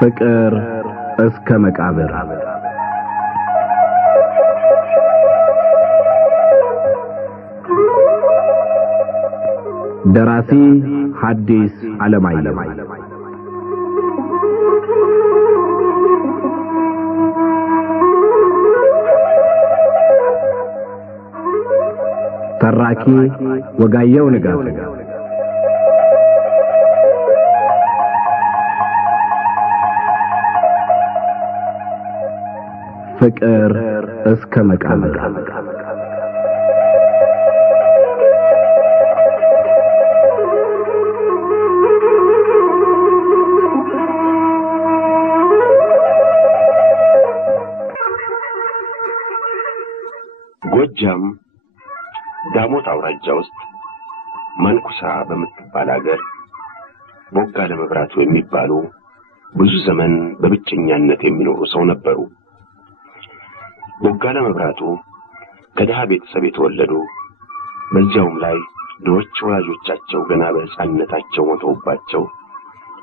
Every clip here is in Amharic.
ፍቅር እስከ መቃብር ደራሲ ሐዲስ ዓለማየሁ ተራኪ ወጋየሁ ንጋቱ ፍቅር እስከ መቃብር ጎጃም ዳሞት አውራጃ ውስጥ ማንኩሳ በምትባል ሀገር ቦጋለ መብራቱ የሚባሉ ብዙ ዘመን በብቸኛነት የሚኖሩ ሰው ነበሩ። ቦጋለ መብራቱ ከደሃ ቤተሰብ የተወለዱ በዚያውም ላይ ድሆች ወላጆቻቸው ገና በሕፃንነታቸው ሞተውባቸው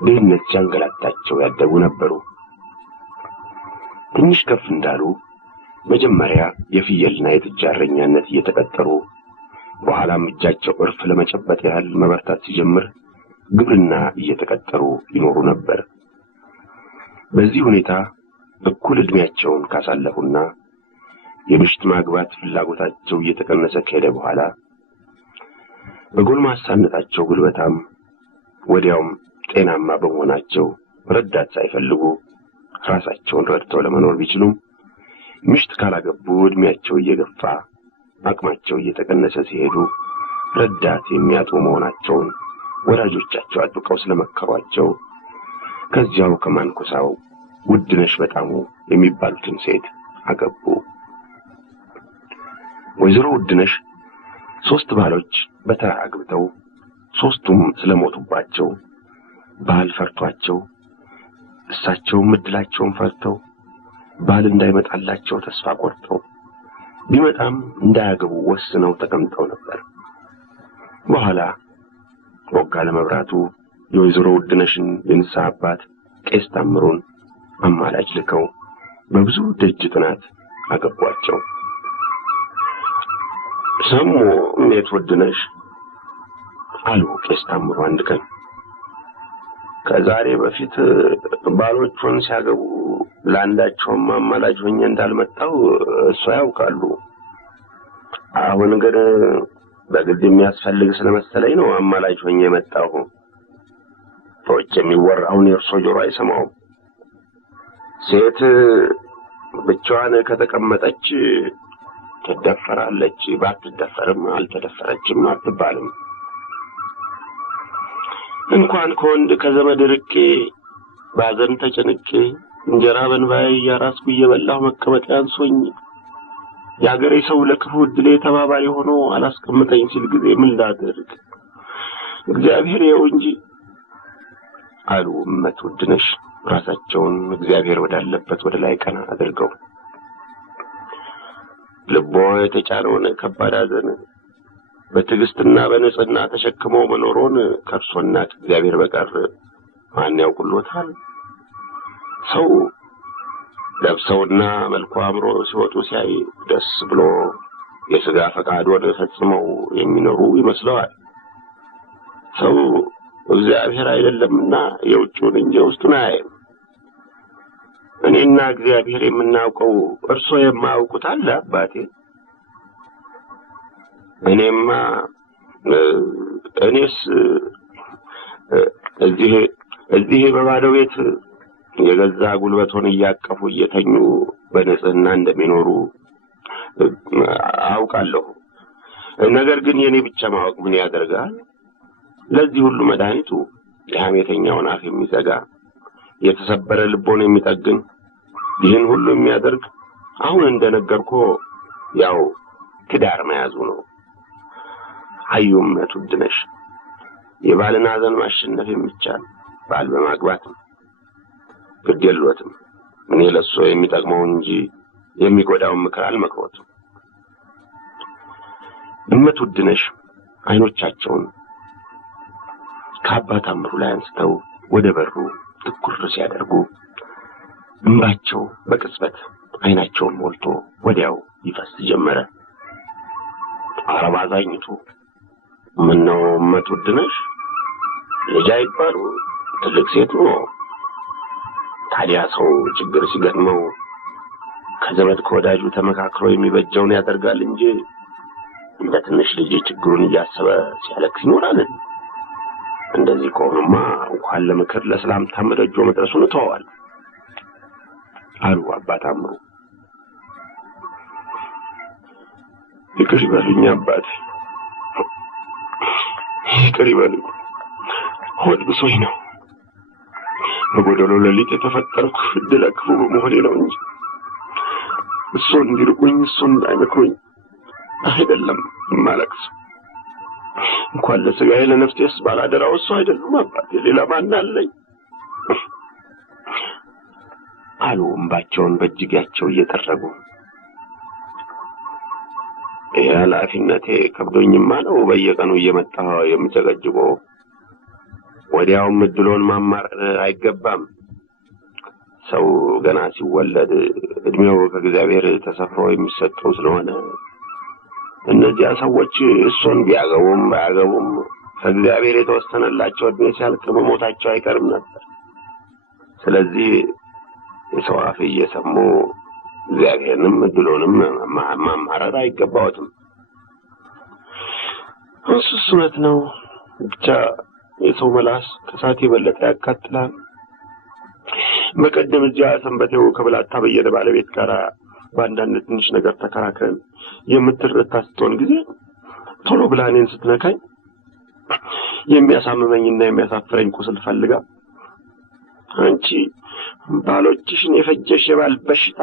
ድህነት ሲያንገላታቸው ያደጉ ነበሩ። ትንሽ ከፍ እንዳሉ መጀመሪያ የፍየልና የጥጃ እረኛነት እየተቀጠሩ በኋላም እጃቸው እርፍ ለመጨበጥ ያህል መበርታት ሲጀምር ግብርና እየተቀጠሩ ይኖሩ ነበር። በዚህ ሁኔታ እኩል ዕድሜያቸውን ካሳለፉና የምሽት ማግባት ፍላጎታቸው እየተቀነሰ ከሄደ በኋላ በጎልማሳነታቸው ጉልበታም ወዲያውም ጤናማ በመሆናቸው ረዳት ሳይፈልጉ ራሳቸውን ረድተው ለመኖር ቢችሉም ምሽት ካላገቡ ዕድሜያቸው እየገፋ አቅማቸው እየተቀነሰ ሲሄዱ ረዳት የሚያጡ መሆናቸውን ወላጆቻቸው አጥብቀው ስለመከሯቸው ከዚያው ከማንኩሳው ውድነሽ በጣሙ የሚባሉትን ሴት አገቡ። ወይዘሮ ውድነሽ 3 ባሎች በተራ አግብተው 3ቱም ስለሞቱባቸው ባል ፈርቷቸው እሳቸው ምድላቸውን ፈርተው ባል እንዳይመጣላቸው ተስፋ ቆርጠው ቢመጣም እንዳያገቡ ወስነው ተቀምጠው ነበር። በኋላ ቦጋለ መብራቱ የወይዘሮ ውድነሽን የንስሐ አባት ቄስ ታምሩን አማላጅ ልከው በብዙ ደጅ ጥናት አገቧቸው። ሰሙ እሜት ውድነሽ አሉ ቄስ ታምሩ አንድ ቀን። ከዛሬ በፊት ባሎቹን ሲያገቡ ለአንዳቸውም አማላጅ ሆኜ እንዳልመጣው እሱ ያውቃሉ። አሁን ግን በግድ የሚያስፈልግ ስለመሰለኝ ነው አማላጅ ሆኜ የመጣሁ። ሰዎች የሚወራውን የእርሶ ጆሮ አይሰማውም። ሴት ብቻዋን ከተቀመጠች ትደፈራለች፣ ባትደፈርም አልተደፈረችም አትባልም። እንኳን ከወንድ ከዘመድ ርቄ ባዘን ተጨንቄ እንጀራ በንባዬ እያራስኩ እየበላሁ መቀመጥ ያንሶኝ የአገሬ ሰው ለክፉ ዕድሌ ተባባሪ ሆኖ አላስቀምጠኝ ሲል ጊዜ ምን ላድርግ? እግዚአብሔር ይኸው እንጂ አሉ እመት ውድነሽ ራሳቸውን እግዚአብሔር ወዳለበት ወደ ላይ ቀና አድርገው። ልቦ የተጫነውን ከባድ ሐዘን በትዕግስትና በንጽህና ተሸክመው መኖሩን ከእርሶና እግዚአብሔር በቀር ማን ያውቁሎታል? ሰው ለብሰውና መልኩ አምሮ ሲወጡ ሲያይ ደስ ብሎ የሥጋ ፈቃዱን ፈጽመው የሚኖሩ ይመስለዋል። ሰው እግዚአብሔር አይደለምና የውጭውን እንጂ ውስጡን አያይም። እኔና እግዚአብሔር የምናውቀው እርሶ የማያውቁት አለ አባቴ። እኔስ እዚህ በባዶ ቤት የገዛ ጉልበቶን እያቀፉ እየተኙ በንጽህና እንደሚኖሩ አውቃለሁ። ነገር ግን የኔ ብቻ ማወቅ ምን ያደርጋል? ለዚህ ሁሉ መድኃኒቱ የሐሜተኛውን አፍ የሚዘጋ የተሰበረ ልቦን የሚጠግን ይህን ሁሉ የሚያደርግ አሁን እንደነገርኩ ያው ትዳር መያዙ ነው። አዩም ውድነሽ የባልን ሐዘን ማሸነፍ የሚቻል ባል በማግባት ነው። ግድ የለዎትም። እኔ ለእሱ የሚጠቅመው እንጂ የሚጎዳውን ምክር አልመክሮትም። እመት ውድነሽ አይኖቻቸውን ከአባ ታምሩ ላይ አንስተው ወደ በሩ ትኩር ሲያደርጉ እንባቸው በቅጽበት አይናቸውን ሞልቶ ወዲያው ይፈስ ጀመረ። አረባዛኝቱ ምነው መትውድነሽ ልጅ አይባሉ ትልቅ ሴት ነው። ታዲያ ሰው ችግር ሲገጥመው ከዘመድ ከወዳጁ ተመካክሮ የሚበጀውን ያደርጋል እንጂ እንደ ትንሽ ልጅ ችግሩን እያሰበ ሲያለቅስ ይኖራል። እንደዚህ ከሆነማ እንኳን ለምክር ለሰላምታም ደጆ መድረሱን ተዋዋል አሉ አባ ታምሩ። ይቅር ይበሉኝ አባቴ፣ ይቅር ይበሉኝ። ሆድ ብሶኝ ነው። በጎደሎ ሌሊት የተፈጠርኩ ዕድለ ክፉ በመሆኔ ነው እንጂ እሱን እንዲርቁኝ እሱን እንዳይመክሩኝ አይደለም ማለቅስ። እንኳን ለሥጋዬ ለነፍሴስ ባላደራው እሱ አይደሉም አባቴ፣ ሌላ ማን አለኝ አሉ እንባቸውን በእጅጌያቸው እየጠረጉ። ኃላፊነቴ ከብዶኝማ ነው በየቀኑ እየመጣሁ የምጨቀጭቀው። ወዲያውም እድሎን ማማረር አይገባም። ሰው ገና ሲወለድ እድሜው ከእግዚአብሔር ተሰፍሮ የሚሰጠው ስለሆነ እነዚያ ሰዎች እሱን ቢያገቡም ባያገቡም ከእግዚአብሔር የተወሰነላቸው እድሜ ሲያልቅ መሞታቸው አይቀርም ነበር። ስለዚህ የሰው አፍ እየሰሙ እግዚአብሔርንም እድሎንም ማማረር አይገባዎትም። እሱስ እውነት ነው። ብቻ የሰው መላስ ከሳት የበለጠ ያቃጥላል። በቀደም እዚያ ሰንበቴው ከብላታ በየነ ባለቤት ጋር በአንዳንድ ትንሽ ነገር ተከራክረን የምትረታ ስትሆን ጊዜ ቶሎ ብላ እኔን ስትነካኝ የሚያሳምመኝና የሚያሳፍረኝ ቁስል ፈልጋ አንቺ ባሎችሽን የፈጀሽ የባል በሽታ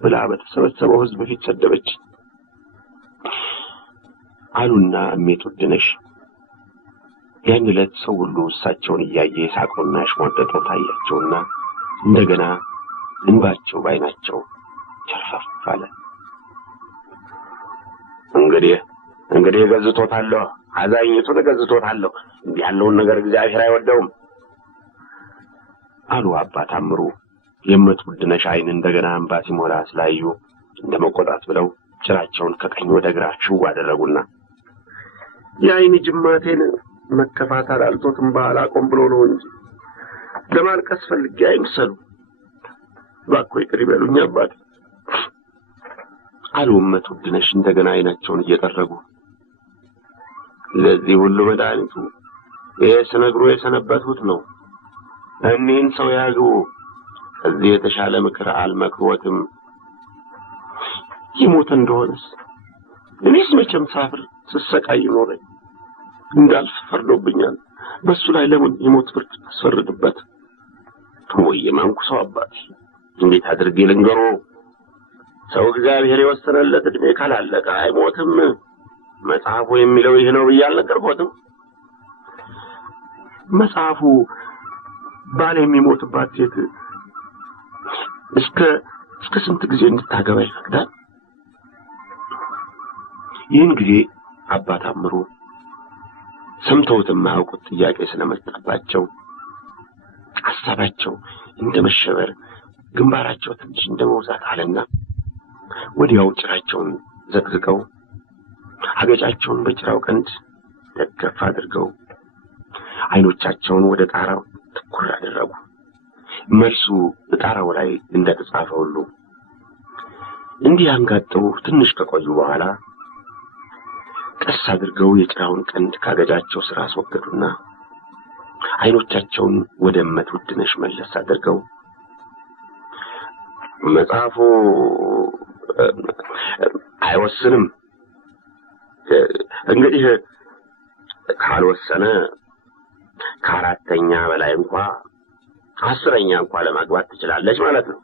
ብላ በተሰበሰበው ሕዝብ ፊት ሰደበች አሉና እሜት ውድነሽ ያን ዕለት ሰው ሁሉ እሳቸውን እያየ ሳቆና ያሽሟጠጠው ታያቸውና እንደገና እንባቸው ባይናቸው ቸርፈፍ አለ። እንግዲህ ገዝቶታለሁ፣ አዛኝቱን ገዝቶታለሁ። እንዲህ ያለውን ነገር እግዚአብሔር አይወደውም አሉ አባ ታምሩ። የእመት ውድነሽ ዓይን እንደገና እንባ ሲሞላ ስላዩ እንደ መቆጣት ብለው ጭራቸውን ከቀኝ ወደ ግራ ሽው አደረጉና የዓይን ጅማቴን መከፋት አላልቶትም ባላቆም ብሎ ነው እንጂ ለማልቀስ ፈልጌ አይምሰሉ። እባክዎ ይቅር ይበሉኝ አባቴ አሉ እመት ውድነሽ እንደገና ዓይናቸውን እየጠረጉ። ለዚህ ሁሉ መድኃኒቱ ይሄ ስነግሮ የሰነበቱት ነው። እኒህን ሰው ያግቡ። ከዚህ የተሻለ ምክር አልመክሮትም። ይሞት እንደሆነስ እኔስ መቼም ሳፍር ስሰቃይ ኖረኝ እንዳልፍ ፈርዶብኛል። በሱ ላይ ለምን የሞት ፍርድ አስፈርድበት? ወይ ማንኩሰው አባቴ እንዴት አድርጌ ልንገሮ? ሰው እግዚአብሔር የወሰነለት እድሜ ካላለቀ አይሞትም። መጽሐፉ የሚለው ይህ ነው ብዬ አልነገርኩትም? መጽሐፉ ባል የሚሞትባት ሴት እስከ ስንት ጊዜ እንድታገባ ይፈቅዳል? ይህን ጊዜ አባ ታምሩ ሰምተውት የማያውቁት ጥያቄ ስለመጣባቸው ሐሳባቸው እንደ መሸበር ግንባራቸው ትንሽ እንደ መውዛት አለና ወዲያው ጭራቸውን ዘቅዝቀው አገጫቸውን በጭራው ቀንድ ደገፍ አድርገው ዓይኖቻቸውን ወደ ጣራው ትኩር አደረጉ። መልሱ ጣራው ላይ እንደተጻፈ ሁሉ እንዲህ አንጋጠው ትንሽ ከቆዩ በኋላ ቀስ አድርገው የጭራውን ቀንድ ካገጫቸው ስራ አስወገዱና ዓይኖቻቸውን ወደ እመት ውድነሽ መለስ አድርገው መጽሐፉ አይወስንም። እንግዲህ ካልወሰነ ከአራተኛ በላይ እንኳን አስረኛ እንኳን ለማግባት ትችላለች ማለት ነው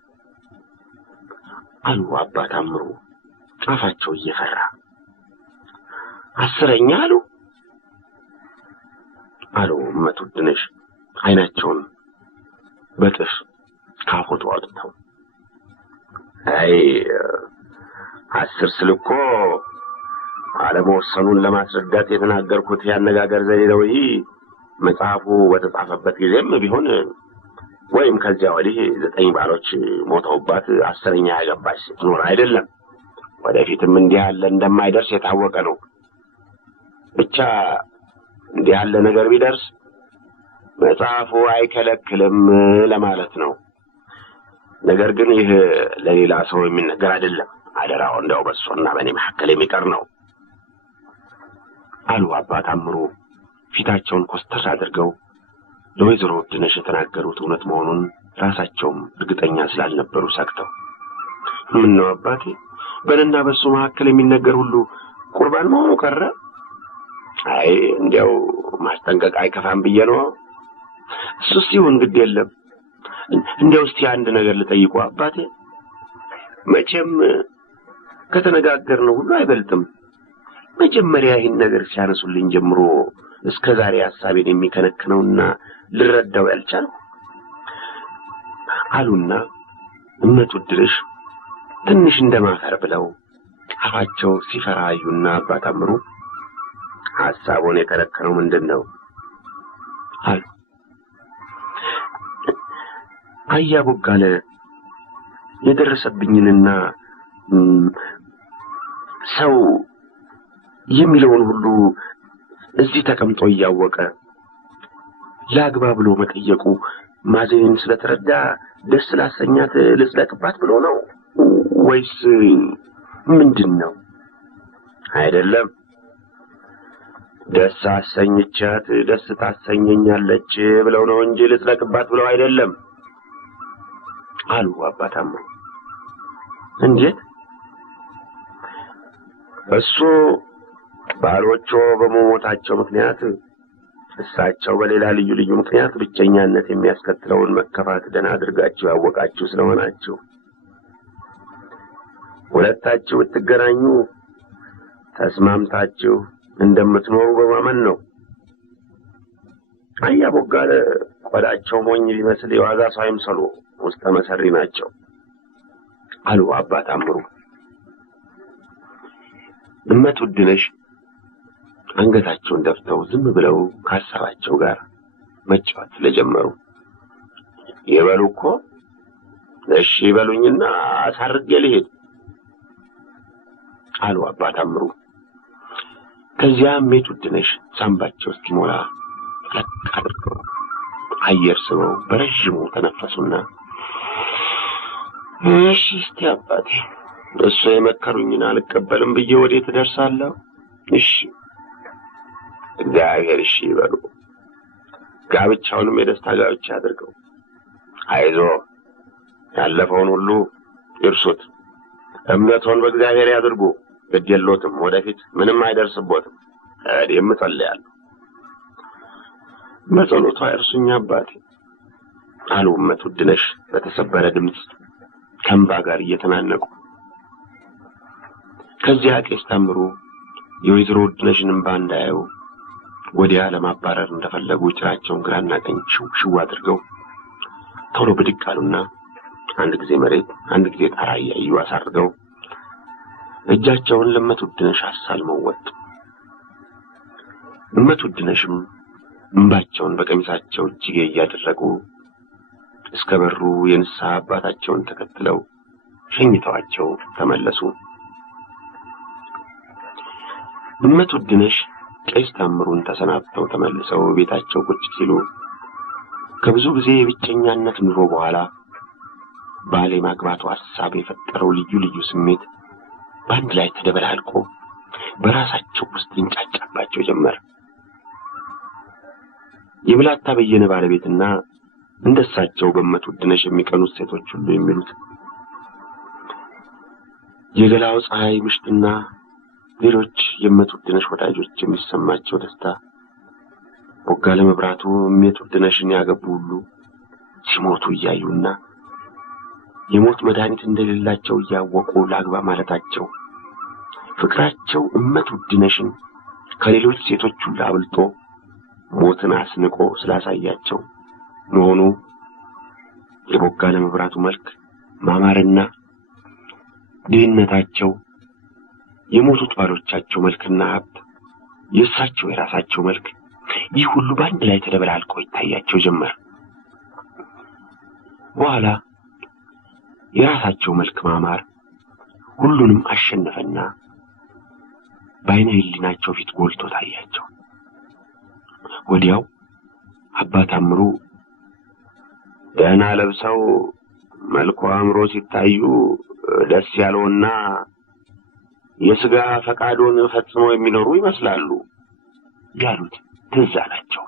አሉ አባ ታምሩ ጫፋቸው እየፈራ። አስረኛ አሉ እመት ውድነሽ ዓይናቸውን በጥፍ ካፎቱ አውጥተው። አይ 10 ስልኮ አለመወሰኑን ለማስረዳት የተናገርኩት ያነጋገር ዘዴ ነው። ይህ መጽሐፉ በተጻፈበት ጊዜም ቢሆን ወይም ከዚያ ወዲህ 9 ባሎች ሞተውባት 10ኛ ያገባች ስትኖር አይደለም። ወደፊትም እንዲህ ያለ እንደማይደርስ የታወቀ ነው። ብቻ እንዲህ ያለ ነገር ቢደርስ መጽሐፉ አይከለክልም ለማለት ነው። ነገር ግን ይህ ለሌላ ሰው የሚነገር አይደለም። አደራው እንደው በእሱና በእኔ መካከል የሚቀር ነው አሉ አባ ታምሩ ፊታቸውን ኮስተር አድርገው። ለወይዘሮ ውድነሽ የተናገሩት እውነት መሆኑን ራሳቸውም እርግጠኛ ስላልነበሩ ሰክተው፣ ምነው አባቴ በእኔና በእሱ መካከል የሚነገር ሁሉ ቁርባን መሆኑ ቀረ? አይ እንዲያው ማስጠንቀቅ አይከፋም ብዬ ነው። እሱስ ይሁን ግድ የለም። እንዲያው እስቲ አንድ ነገር ልጠይቁ አባቴ። መቼም ከተነጋገርነው ሁሉ አይበልጥም። መጀመሪያ ይህን ነገር ሲያነሱልኝ ጀምሮ እስከ ዛሬ ሐሳቤን የሚከነክነውና ልረዳው ያልቻልኩ አሉና እመት ውድነሽ ትንሽ እንደማፈር ብለው አፋቸው ሲፈራ አዩና አባ ታምሩ ሐሳቡን የከለከለው ምንድነው አሉ። አያ ቦጋለ የደረሰብኝንና ሰው የሚለውን ሁሉ እዚህ ተቀምጦ እያወቀ ላግባ ብሎ መጠየቁ ማዘኔን ስለተረዳ ደስ ላሰኛት ልጽለቅባት ብሎ ነው ወይስ ምንድነው? አይደለም፣ ደስ አሰኝቻት ደስ ታሰኘኛለች ብለው ነው እንጂ ልጽለቅባት ብለው አይደለም አሉ አባ ታምሩ። እንዴት? እሱ ባሎቹ በመሞታቸው ምክንያት እሳቸው በሌላ ልዩ ልዩ ምክንያት ብቸኛነት የሚያስከትለውን መከፋት ደህና አድርጋችሁ ያወቃችሁ ስለሆናችሁ ሁለታችሁ ብትገናኙ ተስማምታችሁ እንደምትኖሩ በማመን ነው። አያ ቦጋለ ቆዳቸው ሞኝ ቢመስል የዋዛ ሰው አይምሰሉ፣ ውስጠ መሰሪ ናቸው አሉ አባ ታምሩ። እመት ውድነሽ አንገታቸውን ደፍተው ዝም ብለው ከሀሳባቸው ጋር መጫወት ስለጀመሩ ይበሉ እኮ እሺ ይበሉኝና አሳርጌ ልሄድ አሉ አባ ታምሩ። ከዚያ እመት ውድነሽ ሳምባቸው እስኪሞላ ለቅ አድርገው አየር ስበው በረዥሙ ተነፈሱና እሺ እስቲ አባቴ እሱ የመከሩኝን አልቀበልም ብዬ ወዴት እደርሳለሁ? እሺ እግዚአብሔር እሺ ይበሉ። ጋብቻውንም የደስታ ጋብቻ አድርገው። አይዞ ያለፈውን ሁሉ ይርሱት። እምነቶን በእግዚአብሔር ያድርጉ። ግድ የለዎትም፣ ወደፊት ምንም አይደርስቦትም። እኔም እጸልያለሁ። በጸሎቱ አይርሱኝ አባቴ አሉ እመት ውድነሽ በተሰበረ ድምፅ ከእንባ ጋር እየተናነቁ። ከዚያ ቄስ ታምሩ የወይዘሮ ውድነሽን እንባ እንዳያዩ ወዲያ ለማባረር እንደፈለጉ ጭራቸውን ግራና ቀኝ ሽው አድርገው ቶሎ ብድግ አሉና አንድ ጊዜ መሬት አንድ ጊዜ ጣራ እያዩ አሳርገው እጃቸውን ለእመት ውድነሽ አሳልመው ወጡ። እመት ውድነሽም እንባቸውን በቀሚሳቸው እጅጌ እያደረጉ እስከ በሩ የንስሐ አባታቸውን ተከትለው ሸኝተዋቸው ተመለሱ። እመት ውድነሽ ቄስ ታምሩን ተሰናብተው ተመልሰው ቤታቸው ቁጭ ሲሉ ከብዙ ጊዜ የብቸኛነት ኑሮ በኋላ ባሌ ማግባቱ ሐሳብ የፈጠረው ልዩ ልዩ ስሜት በአንድ ላይ ተደበላልቆ በራሳቸው ውስጥ ይንጫጫባቸው ጀመር። የብላታ በየነ ባለቤትና እንደሳቸው በእመት ውድነሽ የሚቀኑት ሴቶች ሁሉ የሚሉት የገላው ፀሐይ ምሽትና ሌሎች የእመት ውድነሽ ወዳጆች የሚሰማቸው ደስታ ቦጋለ መብራቱ እመት ውድነሽን ያገቡ ሁሉ ሲሞቱ እያዩና የሞት መድኃኒት እንደሌላቸው እያወቁ ላግባ ማለታቸው ፍቅራቸው እመት ውድነሽን ከሌሎች ሴቶች ሁሉ አብልጦ ሞትን አስንቆ ስላሳያቸው መሆኑ የቦጋለ መብራቱ መልክ ማማርና ድህነታቸው የሞቱት ባሎቻቸው መልክና ሀብት የእሳቸው የራሳቸው መልክ ይህ ሁሉ በአንድ ላይ ተደበላልቆ ይታያቸው ጀመር። በኋላ የራሳቸው መልክ ማማር ሁሉንም አሸነፈና በዓይነ ሕሊናቸው ፊት ጎልቶ ታያቸው። ወዲያው አባ ታምሩ ደህና ለብሰው መልኩ አምሮ ሲታዩ ደስ ያለውና የሥጋ ፈቃዱን ፈጽመው የሚኖሩ ይመስላሉ ያሉት ትዝ አላቸው።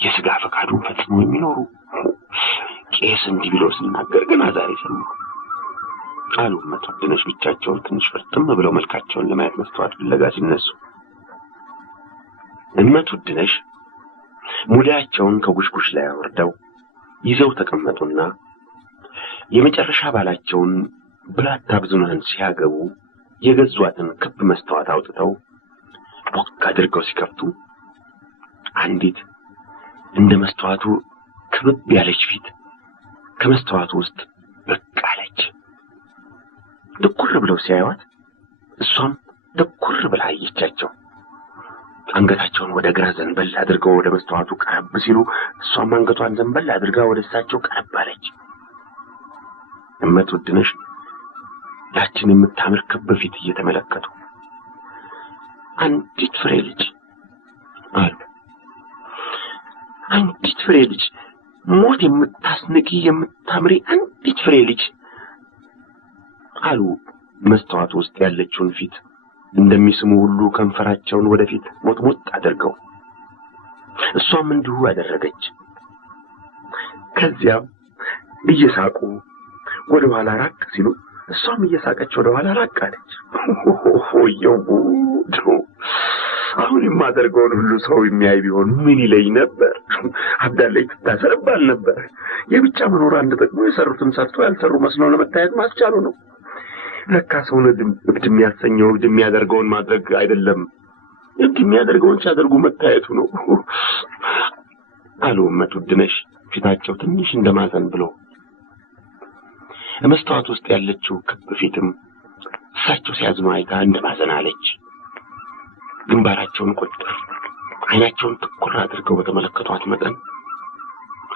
የሥጋ ፈቃዱን ፈጽመው የሚኖሩ ቄስ እንዲህ ብሎ ሲናገር ገና ዛሬ ሰሙ አሉ እመት ውድነሽ ብቻቸውን ትንሽ ፈርጥም ብለው መልካቸውን ለማየት መስተዋት ፍለጋ ሲነሱ። እመት ውድነሽ ሙዳቸውን ከጉሽጉሽ ላይ አወርደው ይዘው ተቀመጡና የመጨረሻ ባላቸውን ብላታ ብዙነህን ሲያገቡ የገዟትን ክብ መስተዋት አውጥተው ቦክ አድርገው ሲከፍቱ አንዲት እንደ መስተዋቱ ክብብ ያለች ፊት ከመስተዋቱ ውስጥ ብቅ አለች። ድኩር ብለው ሲያዩት እሷም ድኩር ብላ አየቻቸው። አንገታቸውን ወደ ግራ ዘንበል አድርገው ወደ መስተዋቱ ቀረብ ሲሉ እሷም አንገቷን ዘንበል አድርጋ ወደ እሳቸው ቀረብ አለች። እመት ውድነሽ ያችን የምታምር ክብ ፊት እየተመለከቱ አንዲት ፍሬ ልጅ አሉ፣ አንዲት ፍሬ ልጅ፣ ሞት የምታስንቂ የምታምሪ አንዲት ፍሬ ልጅ አሉ። መስተዋት ውስጥ ያለችውን ፊት እንደሚስሙ ሁሉ ከንፈራቸውን ወደፊት ሞጥሞጥ አድርገው እሷም እንዲሁ አደረገች። ከዚያም እየሳቁ ወደ ኋላ ራቅ ሲሉ እሷም እየሳቀች ወደ ኋላ ራቅ አለች። አሁን የማደርገውን ሁሉ ሰው የሚያይ ቢሆን ምን ይለኝ ነበር? አብዳለች ትታሰርባል ነበር። የብቻ መኖር አንድ ጥቅሙ የሰሩትን ሰርቶ ያልሰሩ መስሎ ለመታየት ማስቻሉ ነው። ለካ ሰውን እብድ የሚያሰኘው እብድ የሚያደርገውን ማድረግ አይደለም፣ እብድ የሚያደርገውን ሲያደርጉ መታየቱ ነው አሉ እመት ውድነሽ ፊታቸው ትንሽ እንደማዘን ብሎ። መስተዋት ውስጥ ያለችው ክብ ፊትም እሳቸው ሲያዝኑ አይታ እንደማዘን አለች። ግንባራቸውን ቆጥር ዓይናቸውን ትኩር አድርገው በተመለከቷት መጠን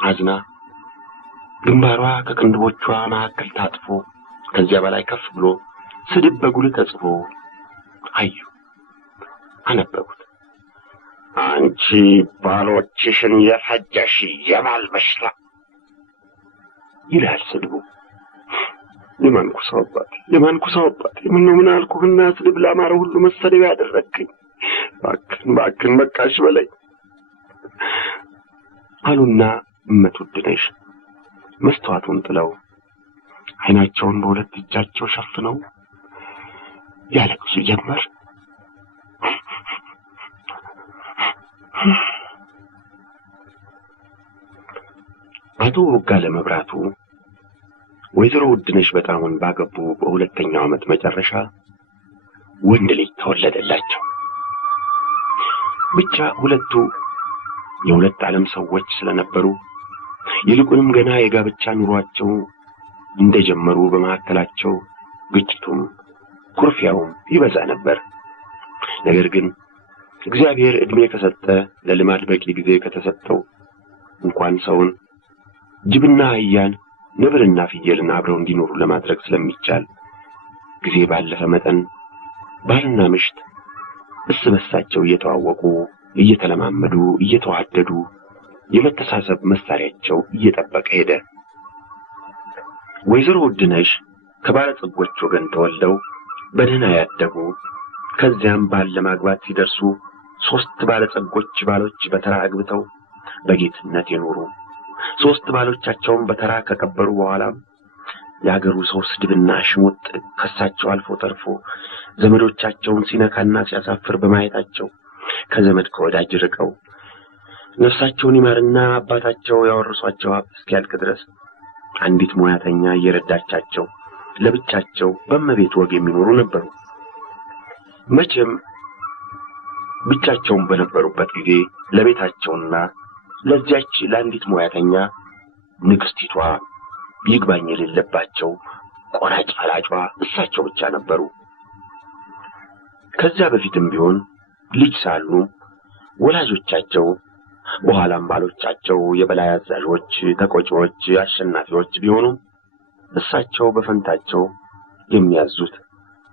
አዝና ግንባሯ ከቅንድቦቿ መካከል ታጥፎ ከዚያ በላይ ከፍ ብሎ ስድብ በጉልህ ተጽፎ አዩ። አነበቡት። አንቺ ባሎችሽን የፈጀሽ የባል በሽታ ይላል ስድቡ። የማንኩሳው አባት ምነው ምን አልኩህና ስድብ ላማረ ሁሉ መሰደቢያ ያደረግከኝ? እባክህን በቃሽ በለኝ አሉና እመት ውድነሽ መስተዋቱን ጥለው ዓይናቸውን በሁለት እጃቸው ሸፍነው ያለቅሱ ጀመር። አቶ ወጋለ መብራቱ ወይዘሮ ውድነሽ በጣሙን ባገቡ በሁለተኛው ዓመት መጨረሻ ወንድ ልጅ ተወለደላቸው። ብቻ ሁለቱ የሁለት ዓለም ሰዎች ስለነበሩ ይልቁንም ገና የጋብቻ ኑሯቸው እንደጀመሩ በመካከላቸው ግጭቱም ኩርፊያውም ይበዛ ነበር። ነገር ግን እግዚአብሔር ዕድሜ ከሰጠ ለልማድ በቂ ጊዜ ከተሰጠው እንኳን ሰውን ጅብና አህያን ነብርና ፍየልን አብረው እንዲኖሩ ለማድረግ ስለሚቻል ጊዜ ባለፈ መጠን ባልና ምሽት እርስ በርሳቸው እየተዋወቁ እየተለማመዱ እየተዋደዱ የመተሳሰብ መሳሪያቸው እየጠበቀ ሄደ። ወይዘሮ ውድነሽ ከባለጸጎች ወገን ተወልደው በደህና ያደጉ፣ ከዚያም ባል ለማግባት ሲደርሱ 3 ባለጸጎች ባሎች በተራ አግብተው በጌትነት የኖሩ፣ 3 ባሎቻቸውን በተራ ከቀበሩ በኋላም የአገሩ ሰው ስድብና ሽሙጥ ከሳቸው አልፎ ተርፎ ዘመዶቻቸውን ሲነካና ሲያሳፍር በማየታቸው ከዘመድ ከወዳጅ ርቀው ነፍሳቸውን ይማርና አባታቸው ያወረሷቸው ሀብት እስኪያልቅ ድረስ አንዲት ሙያተኛ እየረዳቻቸው ለብቻቸው በመቤት ወግ የሚኖሩ ነበሩ። መቼም ብቻቸውን በነበሩበት ጊዜ ለቤታቸውና ለዚያች ለአንዲት ሙያተኛ ንግስቲቷ ይግባኝ የሌለባቸው ቆራጭ ፈላጯ እሳቸው ብቻ ነበሩ። ከዚያ በፊትም ቢሆን ልጅ ሳሉ ወላጆቻቸው በኋላም ባሎቻቸው የበላይ አዛዦች፣ ተቆጪዎች፣ አሸናፊዎች ቢሆኑ እሳቸው በፈንታቸው የሚያዙት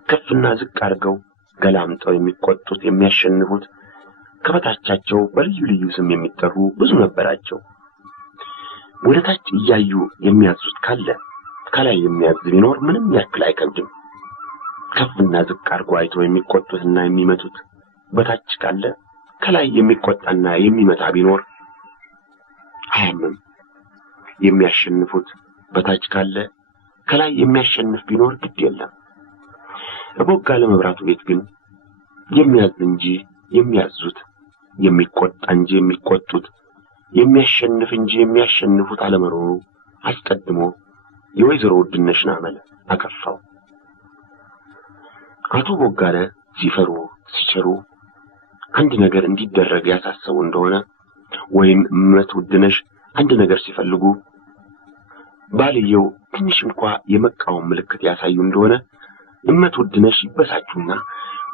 ከፍና ዝቅ አድርገው ገላምጠው የሚቆጡት የሚያሸንፉት ከበታቻቸው በልዩ ልዩ ስም የሚጠሩ ብዙ ነበራቸው። ወደ ታች እያዩ የሚያዙት ካለ ከላይ የሚያዝ ቢኖር ምንም ያክል አይከብድም። ከፍና ዝቅ አድርገው አይተው የሚቆጡትና የሚመቱት በታች ካለ ከላይ የሚቆጣና የሚመታ ቢኖር አያምም። የሚያሸንፉት በታች ካለ ከላይ የሚያሸንፍ ቢኖር ግድ የለም። በቦጋለ መብራቱ ቤት ግን የሚያዝ እንጂ የሚያዙት፣ የሚቆጣ እንጂ የሚቆጡት፣ የሚያሸንፍ እንጂ የሚያሸንፉት አለመኖሩ አስቀድሞ የወይዘሮ ውድነሽን አመል አከፋው። አቶ ቦጋለ ሲፈሩ ሲቸሩ አንድ ነገር እንዲደረግ ያሳሰቡ እንደሆነ ወይም እመት ውድነሽ አንድ ነገር ሲፈልጉ ባልየው ትንሽ እንኳን የመቃወም ምልክት ያሳዩ እንደሆነ እመት ውድነሽ ይበሳጩና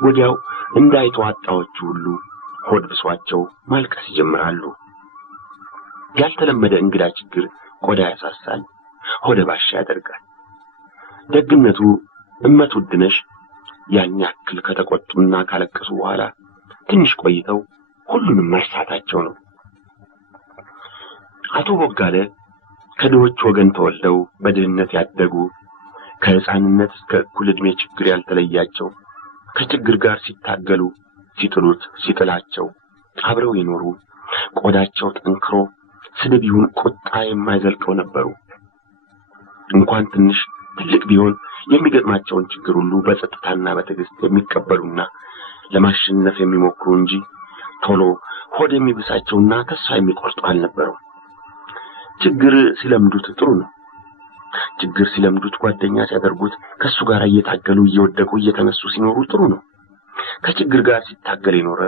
ወዲያው እንዳይተዋጣዎቹ ሁሉ ሆድ ብሷቸው ማልቀስ ይጀምራሉ። ያልተለመደ እንግዳ ችግር ቆዳ ያሳሳል፣ ሆደ ባሻ ያደርጋል። ደግነቱ እመት ውድነሽ ያን ያክል ከተቆጡና ካለቀሱ በኋላ ትንሽ ቆይተው ሁሉንም መርሳታቸው ነው። አቶ ቦጋለ ከድሆች ወገን ተወልደው በድህነት ያደጉ፣ ከሕፃንነት እስከ እኩል ዕድሜ ችግር ያልተለያቸው፣ ከችግር ጋር ሲታገሉ ሲጥሉት ሲጥላቸው አብረው የኖሩ፣ ቆዳቸው ጠንክሮ ስድብ ይሁን ቁጣ የማይዘልቀው ነበሩ። እንኳን ትንሽ ትልቅ ቢሆን የሚገጥማቸውን ችግር ሁሉ በጸጥታና በትዕግስት የሚቀበሉና ለማሸነፍ የሚሞክሩ እንጂ ቶሎ ሆድ የሚብሳቸውና ተስፋ የሚቆርጡ አልነበሩም። ችግር ሲለምዱት ጥሩ ነው። ችግር ሲለምዱት ጓደኛ ሲያደርጉት ከሱ ጋር እየታገሉ እየወደቁ እየተነሱ ሲኖሩ ጥሩ ነው። ከችግር ጋር ሲታገል የኖረ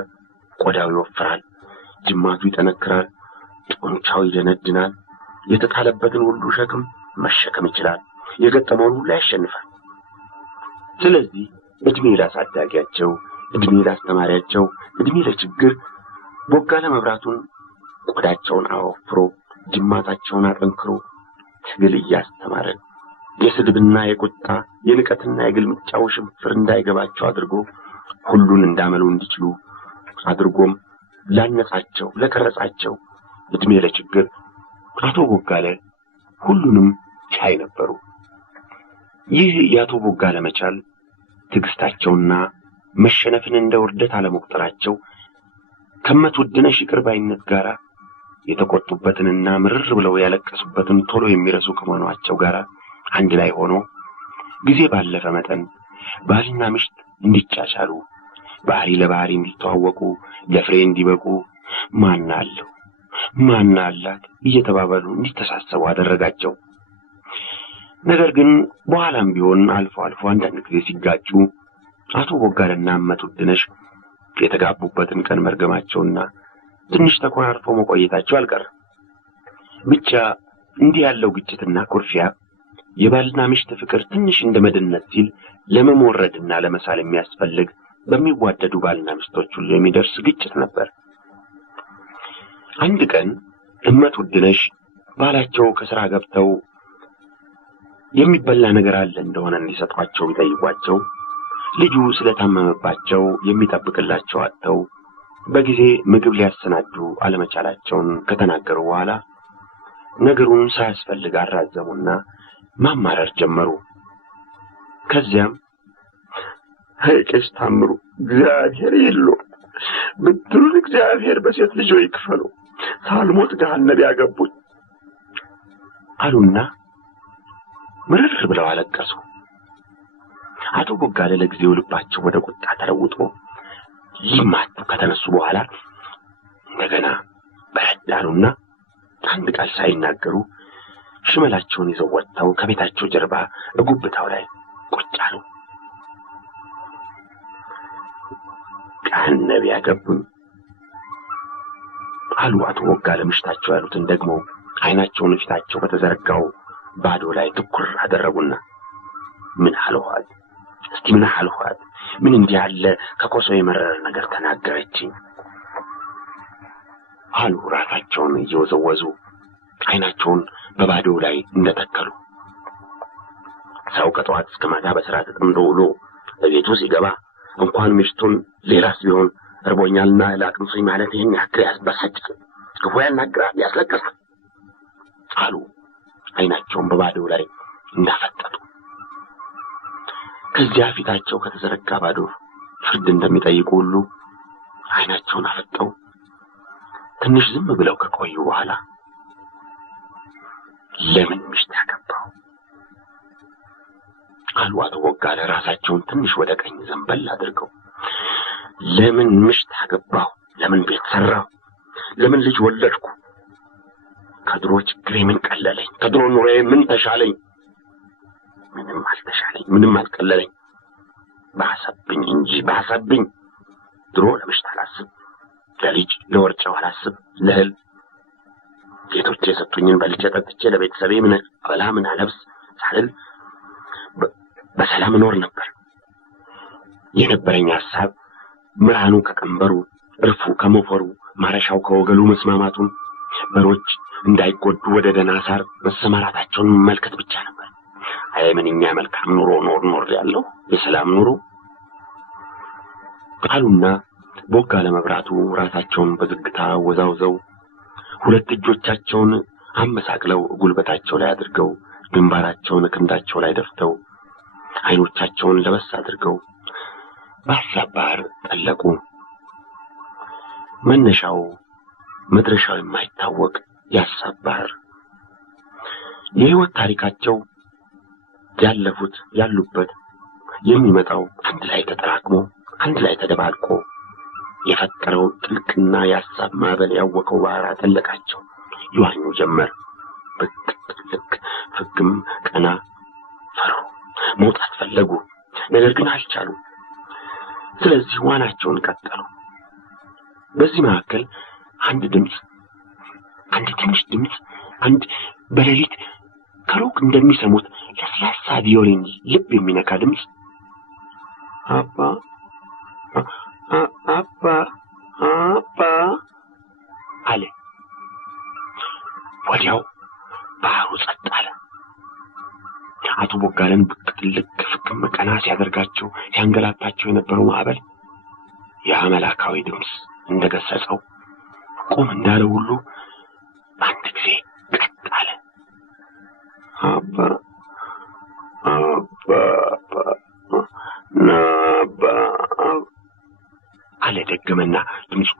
ቆዳው ይወፍራል፣ ጅማቱ ይጠነክራል፣ ጡንቻው ይደነድናል፣ የተጣለበትን ሁሉ ሸክም መሸከም ይችላል፣ የገጠመውን ሁሉ ያሸንፋል። ስለዚህ እድሜ ላሳዳጊያቸው፣ እድሜ ላስተማሪያቸው፣ እድሜ ለችግር ቦጋለ መብራቱን ቆዳቸውን አወፍሮ ጅማታቸውን አጠንክሮ ትግል እያስተማረ የስድብና የቁጣ የንቀትና የግልምጫው ሽንፍር እንዳይገባቸው አድርጎ ሁሉን እንዳመሉ እንዲችሉ አድርጎም ላነጻቸው ለቀረጻቸው እድሜ ለችግር አቶ ቦጋለ ሁሉንም ቻይ ነበሩ። ይህ የአቶ ቦጋለ መቻል ትዕግስታቸውና መሸነፍን እንደ ውርደት አለመቁጠራቸው ከእመት ውድነሽ ይቅር ባይነት ጋር የተቆጡበትንና ምርር ብለው ያለቀሱበትን ቶሎ የሚረሱ ከመሆናቸው ጋር አንድ ላይ ሆኖ ጊዜ ባለፈ መጠን ባልና ሚስት እንዲቻቻሉ፣ ባህሪ ለባህሪ እንዲተዋወቁ፣ ለፍሬ እንዲበቁ ማን አለው ማን አላት እየተባባሉ እንዲተሳሰቡ አደረጋቸው። ነገር ግን በኋላም ቢሆን አልፎ አልፎ አንዳንድ ጊዜ ሲጋጩ አቶ ቦጋለና እመት ውድነሽ የተጋቡበትን ቀን መርገማቸውና ትንሽ ተኮራርፈው መቆየታቸው አልቀረም። ብቻ እንዲህ ያለው ግጭትና ኩርፊያ የባልና ሚስት ፍቅር ትንሽ እንደመደነት ሲል ለመሞረድና ለመሳል የሚያስፈልግ በሚዋደዱ ባልና ሚስቶች ሁሉ የሚደርስ ግጭት ነበር። አንድ ቀን እመት ውድነሽ ባላቸው ከሥራ ገብተው የሚበላ ነገር አለ እንደሆነ እንዲሰጧቸው ቢጠይቋቸው ልጁ ስለታመመባቸው የሚጠብቅላቸው አጥተው በጊዜ ምግብ ሊያሰናዱ አለመቻላቸውን ከተናገሩ በኋላ ነገሩን ሳያስፈልግ አራዘሙና ማማረር ጀመሩ። ከዚያም ቄስ ታምሩ እግዚአብሔር የለው ብትሉን እግዚአብሔር በሴት ልጆ ይክፈሉ ሳልሞት ገሃነም ያገቡኝ አሉና ምርር ብለው አለቀሱ። አቶ ቦጋለ ለጊዜው ልባቸው ወደ ቁጣ ተለውጦ ሊማቱ ከተነሱ በኋላ እንደገና በረዳሉና አንድ ቃል ሳይናገሩ ሽመላቸውን ይዘው ወጥተው ከቤታቸው ጀርባ ጉብታው ላይ ቁጭ አሉ። ገሃነም ያገቡኝ አሉ አቶ ቦጋለ ምሽታቸው ያሉትን ደግሞ አይናቸውን ፊታቸው በተዘረጋው ባዶ ላይ ትኩር አደረጉና ምን አልኋት እስቲ ምን አልኋት ምን እንዲህ ያለ ከኮሶ የመረረ ነገር ተናገረችኝ አሉ ራሳቸውን እየወዘወዙ አይናቸውን በባዶ ላይ እንደተከሉ። ሰው ከጠዋት እስከ ማታ በስራ ተጠምዶ ውሎ ቤቱ ሲገባ እንኳን ሚስቱን ሌላስ ቢሆን እርቦኛልና ላቅምሱኝ ማለት ይህን ያክል ያስበሳጫል፣ ክፉ ያናግራል፣ ያስለቅሳል አሉ አይናቸውን በባዶ ላይ እንዳፈጠጡ። ከዚያ ፊታቸው ከተዘረጋ ባዶ ፍርድ እንደሚጠይቁ ሁሉ አይናቸውን አፈጠው ትንሽ ዝም ብለው ከቆዩ በኋላ ለምን ሚስት ያገባው አሉ አቶ ቦጋለ ራሳቸውን ትንሽ ወደ ቀኝ ዘንበል አድርገው። ለምን ሚስት ያገባው? ለምን ቤት ሰራው? ለምን ልጅ ወለድኩ? ከድሮ ችግሬ ምን ቀለለኝ? ከድሮ ኑሮዬ ምን ተሻለኝ? ምንም አልተሻለኝ፣ ምንም አልቀለለኝ። ባሰብኝ እንጂ ባሰብኝ። ድሮ ለምሽት አላስብ፣ ለልጅ ለወርጫው አላስብ፣ ለእህል ጌቶቼ የሰጡኝን በልቼ ጠጥቼ ለቤተሰቤ ምን አበላ ምን አለብስ ሳልል በሰላም እኖር ነበር። የነበረኝ ሐሳብ ምራኑ ከቀንበሩ፣ እርፉ ከሞፈሩ፣ ማረሻው ከወገሉ መስማማቱን፣ በሮች እንዳይጎዱ ወደ ደህና ሳር መሰማራታቸውን መመልከት ብቻ ነበር። አይ ምንኛ መልካም ኑሮ ኖር ያለው የሰላም ኑሮ አሉና ቦጋለ መብራቱ ራሳቸውን በዝግታ ወዛውዘው ሁለት እጆቻቸውን አመሳቅለው ጉልበታቸው ላይ አድርገው ግንባራቸውን ክንዳቸው ላይ ደፍተው አይኖቻቸውን ለበስ አድርገው በሐሳብ ባህር ጠለቁ። መነሻው መድረሻው የማይታወቅ የሐሳብ ባህር። የህይወት ታሪካቸው ያለፉት ያሉበት የሚመጣው አንድ ላይ ተጠራቅሞ አንድ ላይ ተደባልቆ የፈጠረው ጥልቅና የሐሳብ ማዕበል ያወቀው ባህር አጠለቃቸው። ይዋኙ ጀመር። ብቅ ጥልቅ ፍግም ቀና ፈሩ። መውጣት ፈለጉ፣ ነገር ግን አልቻሉም። ስለዚህ ዋናቸውን ቀጠሉ። በዚህ መካከል አንድ ድምፅ፣ አንድ ትንሽ ድምፅ፣ አንድ በሌሊት ከሩቅ እንደሚሰሙት ለስላሳ ቪዮሊን ልብ የሚነካ ድምፅ አባ አባ አባ አለ። ወዲያው ባህሩ ጸጥ አለ። አቶ ቦጋለን ብቅ ጥልቅ ፍቅም ቀና ሲያደርጋቸው ሲያንገላታቸው የነበረው ማዕበል ያ መላካዊ ድምፅ እንደገሰጸው ቁም እንዳለ ሁሉ በአንድ ጊዜ ቀጥ አለ። አባ አባ ናባ አለ ደገመና ድምፁ።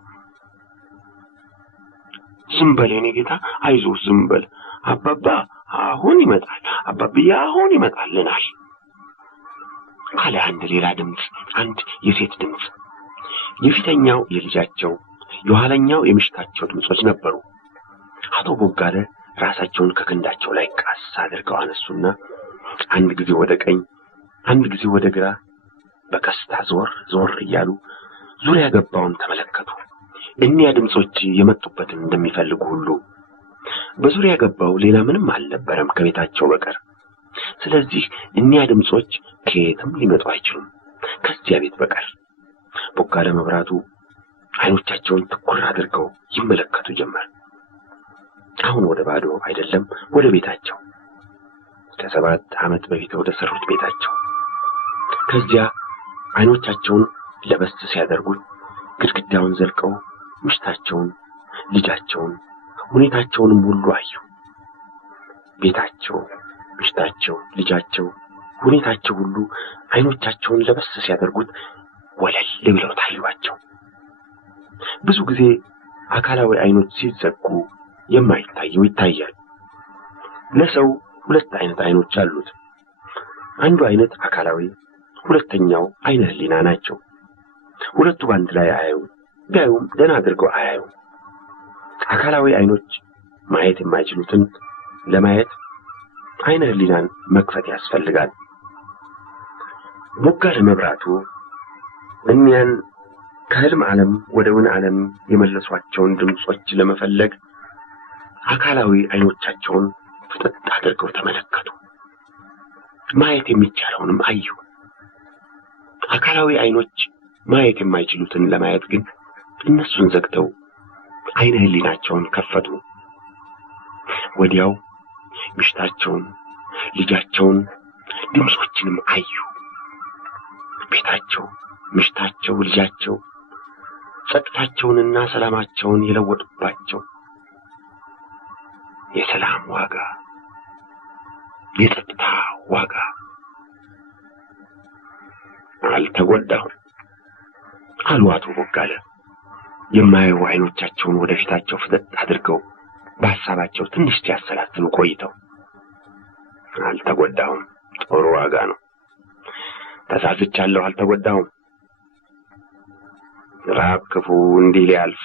ዝም በል የኔ ጌታ፣ አይዞህ ዝም በል። አባባ አሁን ይመጣል፣ አባብያ አሁን ይመጣልናል አለ አንድ ሌላ ድምፅ፣ አንድ የሴት ድምፅ። የፊተኛው የልጃቸው የኋለኛው የምሽታቸው ድምጾች ነበሩ። አቶ ቦጋለ ራሳቸውን ከክንዳቸው ላይ ቃስ አድርገው አነሱና አንድ ጊዜ ወደ ቀኝ አንድ ጊዜ ወደ ግራ በቀስታ ዞር እያሉ ዙሪያ ገባውን ተመለከቱ። እኒያ ድምጾች የመጡበትን እንደሚፈልጉ ሁሉ በዙሪያ ገባው ሌላ ምንም አልነበረም ከቤታቸው በቀር። ስለዚህ እኒያ ድምጾች ከየትም ሊመጡ አይችሉም ከዚያ ቤት በቀር። ቦጋለ መብራቱ አይኖቻቸውን ትኩር አድርገው ይመለከቱ ጀመር። አሁን ወደ ባዶ አይደለም፣ ወደ ቤታቸው፣ ከ7 ዓመት በፊት ወደ ሰሩት ቤታቸው። ከዚያ አይኖቻቸውን ለበስ ሲያደርጉት ግድግዳውን ዘልቀው ምሽታቸውን፣ ልጃቸውን፣ ሁኔታቸውንም ሁሉ አዩ። ቤታቸው፣ ምሽታቸው፣ ልጃቸው፣ ሁኔታቸው ሁሉ አይኖቻቸውን ለበስ ሲያደርጉት ወለል ብለው ታዩአቸው። ብዙ ጊዜ አካላዊ አይኖች ሲዘጉ የማይታየው ይታያል። ለሰው 2 አይነት አይኖች አሉት። አንዱ አይነት አካላዊ፣ ሁለተኛው አይነ ህሊና ናቸው። ሁለቱ ባንድ ላይ አያዩም። ቢያዩም ደህና አድርገው አያዩም። አካላዊ አይኖች ማየት የማይችሉትን ለማየት አይነ ህሊናን መክፈት ያስፈልጋል። ቦጋለ መብራቱ እኒያን ከህልም ዓለም ወደ እውን ዓለም የመለሷቸውን ድምጾች ለመፈለግ አካላዊ አይኖቻቸውን ፍጥጥ አድርገው ተመለከቱ። ማየት የሚቻለውንም አዩ። አካላዊ አይኖች ማየት የማይችሉትን ለማየት ግን እነሱን ዘግተው አይነ ህሊናቸውን ከፈቱ። ወዲያው ምሽታቸውን፣ ልጃቸውን፣ ድምጾችንም አዩ። ቤታቸው፣ ምሽታቸው፣ ልጃቸው ጸጥታቸውንና ሰላማቸውን የለወጡባቸው የሰላም ዋጋ፣ የጸጥታ ዋጋ። አልተጎዳሁም አሉ አቶ ቦጋለ የማያዩ አይኖቻቸውን ወደፊታቸው ፍጥጥ አድርገው በሐሳባቸው ትንሽ ሲያሰላስሉ ቆይተው። አልተጎዳሁም፣ ጥሩ ዋጋ ነው። ተሳስቻለሁ፣ አልተጎዳሁም። ራብ ክፉ እንዲህ ሊያልፍ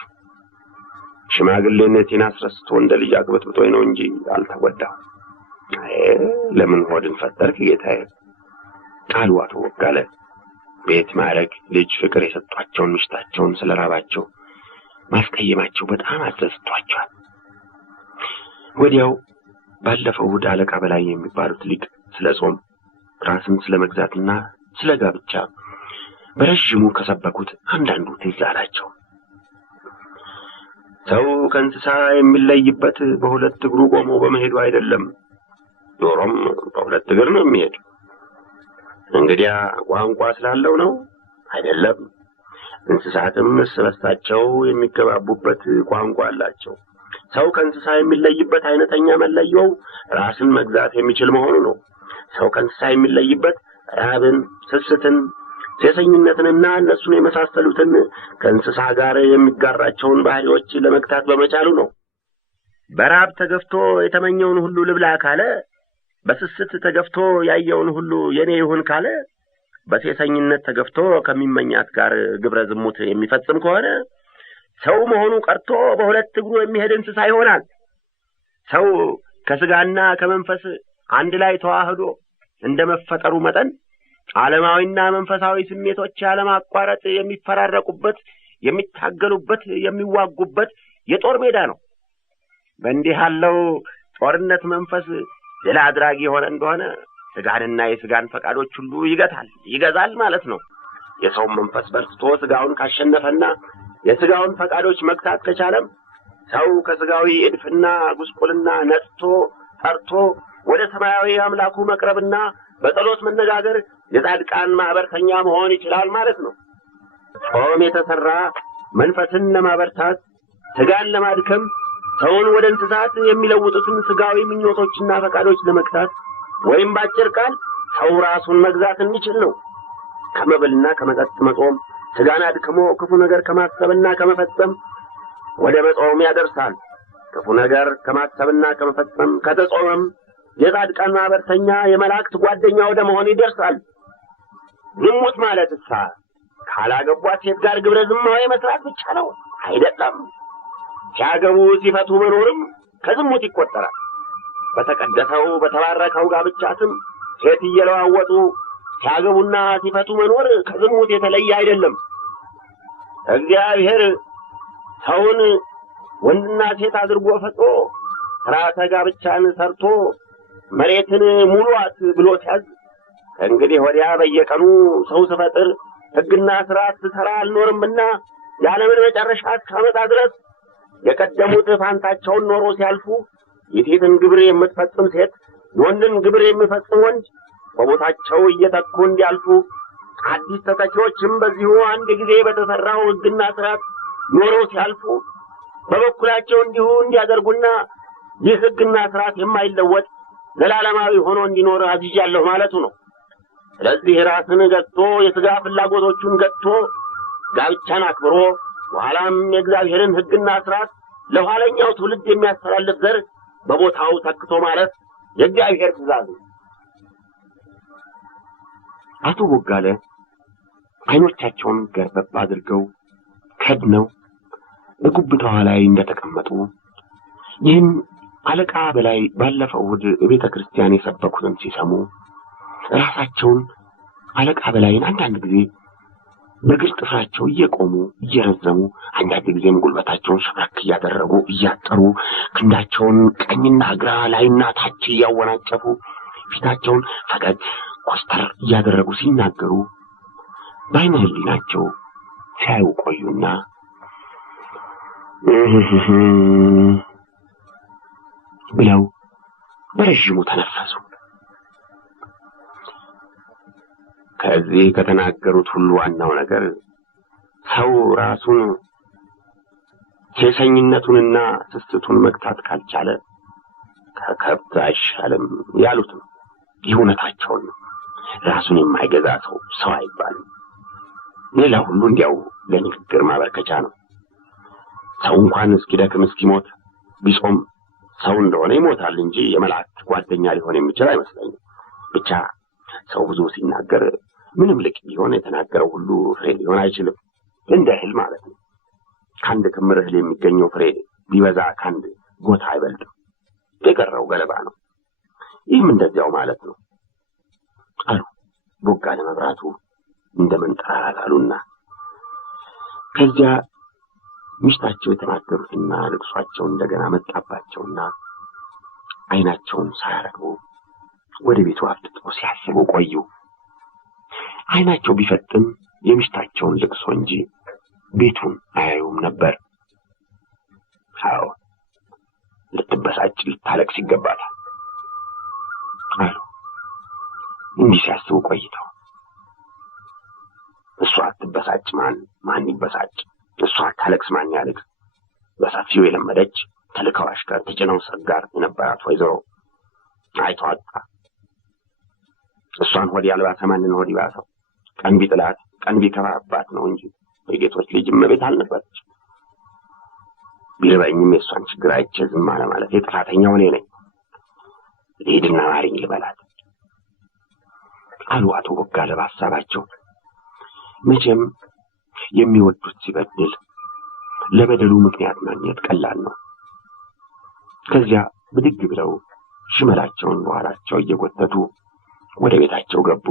ሽማግሌነቴን አስረስቶ እንደ ልጅ አግበጥብጦኝ ነው እንጂ አልተጎዳሁም። ለምን ሆድን ፈጠርክ ጌታዬ አሉ አቶ ቦጋለ ቤት ማረግ፣ ልጅ፣ ፍቅር የሰጧቸውን ምሽታቸውን ስለራባቸው ማስቀየማቸው በጣም አስደስቷቸዋል። ወዲያው ባለፈው እሑድ አለቃ በላይ የሚባሉት ሊቅ ስለ ጾም፣ ራስን ስለ መግዛትና ስለ ጋብቻ በረዥሙ ከሰበኩት አንዳንዱ ትዝ አላቸው። ሰው ከእንስሳ የሚለይበት በሁለት እግሩ ቆሞ በመሄዱ አይደለም፣ ዶሮም በሁለት እግር ነው የሚሄድ። እንግዲያ ቋንቋ ስላለው ነው አይደለም። እንስሳትም እርስ በርሳቸው የሚገባቡበት ቋንቋ አላቸው። ሰው ከእንስሳ የሚለይበት አይነተኛ መለያው ራስን መግዛት የሚችል መሆኑ ነው። ሰው ከእንስሳ የሚለይበት ረሃብን፣ ስስትን፣ ሴሰኝነትንና እነሱን የመሳሰሉትን ከእንስሳ ጋር የሚጋራቸውን ባህሪዎች ለመግታት በመቻሉ ነው። በረሃብ ተገፍቶ የተመኘውን ሁሉ ልብላ ካለ፣ በስስት ተገፍቶ ያየውን ሁሉ የኔ ይሁን ካለ፣ በሴሰኝነት ተገፍቶ ከሚመኛት ጋር ግብረ ዝሙት የሚፈጽም ከሆነ ሰው መሆኑ ቀርቶ በሁለት እግሩ የሚሄድ እንስሳ ይሆናል። ሰው ከስጋና ከመንፈስ አንድ ላይ ተዋህዶ እንደመፈጠሩ መጠን ዓለማዊና መንፈሳዊ ስሜቶች ያለማቋረጥ የሚፈራረቁበት፣ የሚታገሉበት፣ የሚዋጉበት የጦር ሜዳ ነው። በእንዲህ ያለው ጦርነት መንፈስ ድል አድራጊ የሆነ እንደሆነ ስጋንና የስጋን ፈቃዶች ሁሉ ይገዛል ማለት ነው። የሰው መንፈስ በርትቶ ስጋውን ካሸነፈና የስጋውን ፈቃዶች መግታት ከቻለም ሰው ከስጋዊ እድፍና ጉስቁልና ነጥቶ ጠርቶ ወደ ሰማያዊ አምላኩ መቅረብና በጸሎት መነጋገር የጻድቃን ማህበርተኛ መሆን ይችላል ማለት ነው። ጾም የተሰራ መንፈስን ለማበርታት፣ ስጋን ለማድከም፣ ሰውን ወደ እንስሳት የሚለውጡትን ስጋዊ ምኞቶችና ፈቃዶች ለመግታት ወይም ባጭር ቃል ሰው ራሱን መግዛት እንዲችል ነው። ከመብልና ከመጠጥ መጾም ስጋን አድክሞ ክፉ ነገር ከማሰብና ከመፈጸም ወደ መጾም ያደርሳል። ክፉ ነገር ከማሰብና ከመፈጸም ከተጾመም የጻድቃን ማህበርተኛ የመላእክት ጓደኛ ወደ መሆን ይደርሳል። ዝሙት ማለት ካላገቧት ሴት ጋር ግብረ ዝማዊ መስራት ብቻ ነው አይደለም። ሲያገቡ ሲፈቱ መኖርም ከዝሙት ይቆጠራል። በተቀደሰው በተባረከው ጋብቻ ስም ሴት እየለዋወጡ ሲያገቡና ሲፈቱ መኖር ከዝሙት የተለየ አይደለም። እግዚአብሔር ሰውን ወንድና ሴት አድርጎ ፈጥሮ ሥርዓተ ጋብቻን ሰርቶ መሬትን ሙሉአት ብሎ ሲያዝ ከእንግዲህ ወዲያ በየቀኑ ሰው ስፈጥር ሕግና ሥርዓት ስሰራ አልኖርምና የዓለምን መጨረሻ እስካመጣ ድረስ የቀደሙት ፋንታቸውን ኖሮ ሲያልፉ የሴትን ግብር የምትፈጽም ሴት፣ የወንድን ግብር የሚፈጽም ወንድ በቦታቸው እየተኩ እንዲያልፉ፣ አዲስ ተተኪዎችም በዚሁ አንድ ጊዜ በተሰራው ሕግና ሥርዓት ኖሮ ሲያልፉ በበኩላቸው እንዲሁ እንዲያደርጉና ይህ ሕግና ሥርዓት የማይለወጥ ዘላለማዊ ሆኖ እንዲኖር አዝዣለሁ ማለቱ ነው። ስለዚህ ራስን ገዝቶ የሥጋ ፍላጎቶቹን ገዝቶ ጋብቻን አክብሮ በኋላም የእግዚአብሔርን ሕግና ሥርዓት ለኋለኛው ትውልድ የሚያስተላልፍ ዘር በቦታው ተክቶ ማለት የእግዚአብሔር ትእዛዝ ነው። አቶ ቦጋለ አይኖቻቸውን ገርበብ አድርገው ከድነው በጉብታዋ ላይ እንደተቀመጡ ይህን አለቃ በላይ ባለፈው እሑድ ቤተ ክርስቲያን የሰበኩትን ሲሰሙ ራሳቸውን አለቃ በላይን አንዳንድ ጊዜ በግር ጥፍራቸው እየቆሙ እየረዘሙ አንዳንድ ጊዜም ጉልበታቸውን ሸብረክ እያደረጉ እያጠሩ ክንዳቸውን ቀኝና ግራ ላይና ታች እያወናጨፉ ፊታቸውን ፈገግ ኮስተር እያደረጉ ሲናገሩ በዓይነ ሕሊናቸው ሲያዩ ቆዩና ብለው በረዥሙ ተነፈሱ። ከዚህ ከተናገሩት ሁሉ ዋናው ነገር ሰው ራሱን ሴሰኝነቱንና ስስቱን መግታት ካልቻለ ከከብት አይሻልም ያሉት ነው። ይሁነታቸውን ራሱን የማይገዛ ሰው አይባልም። ሌላ ሁሉ እንዲያው ለንግግር ማበርከቻ ነው። ሰው እንኳን እስኪደክም እስኪሞት ቢጾም ሰው እንደሆነ ይሞታል እንጂ የመላእክት ጓደኛ ሊሆን የሚችል አይመስለኝም። ብቻ ሰው ብዙ ሲናገር ምንም ልቅ ቢሆን የተናገረው ሁሉ ፍሬ ሊሆን አይችልም። እንደ እህል ማለት ነው። ከአንድ ክምር እህል የሚገኘው ፍሬ ቢበዛ ከአንድ ጎታ አይበልጥም። የቀረው ገለባ ነው። ይህም እንደዚያው ማለት ነው አሉ ቦጋለ መብራቱ እንደ መንጠራራት አሉና ከዚያ ሚስታቸው የተናገሩትና ልቅሷቸው እንደገና መጣባቸውና አይናቸውን ሳያረግቡ ወደ ቤቱ አፍጥጠው ሲያስቡ ቆዩ። አይናቸው ቢፈጥም የሚስታቸውን ልቅሶ እንጂ ቤቱን አያዩም ነበር። አዎ ልትበሳጭ ልታለቅስ ይገባታል አሉ እንዲህ ሲያስቡ ቆይተው። እሷ አትበሳጭ ማን ይበሳጭ? እሷ አታለቅስ ማን ያለቅስ? በሰፊው የለመደች ተልከው አሽከር ተጭነው ሰጋር የነበራት ወይዘሮ አይቷጣ እሷን ሆድ ያልባሰ ማንን ሆድ ይባሰው? ቀን ቢጥላት ቀን ቢከባባት ነው እንጂ የጌቶች ልጅ እመቤት አልነበረች። ቢርበኝም የእሷን ችግር አይቼ ዝም አለ ማለት የጥፋተኛው እኔ ነኝ። ልሂድና ማሪኝ ልበላት አሉ አቶ ቦጋለ በሀሳባቸው። መቼም የሚወዱት ሲበድል ለበደሉ ምክንያት ማግኘት ቀላል ነው። ከዚያ ብድግ ብለው ሽመላቸውን በኋላቸው እየጎተቱ ወደ ቤታቸው ገቡ።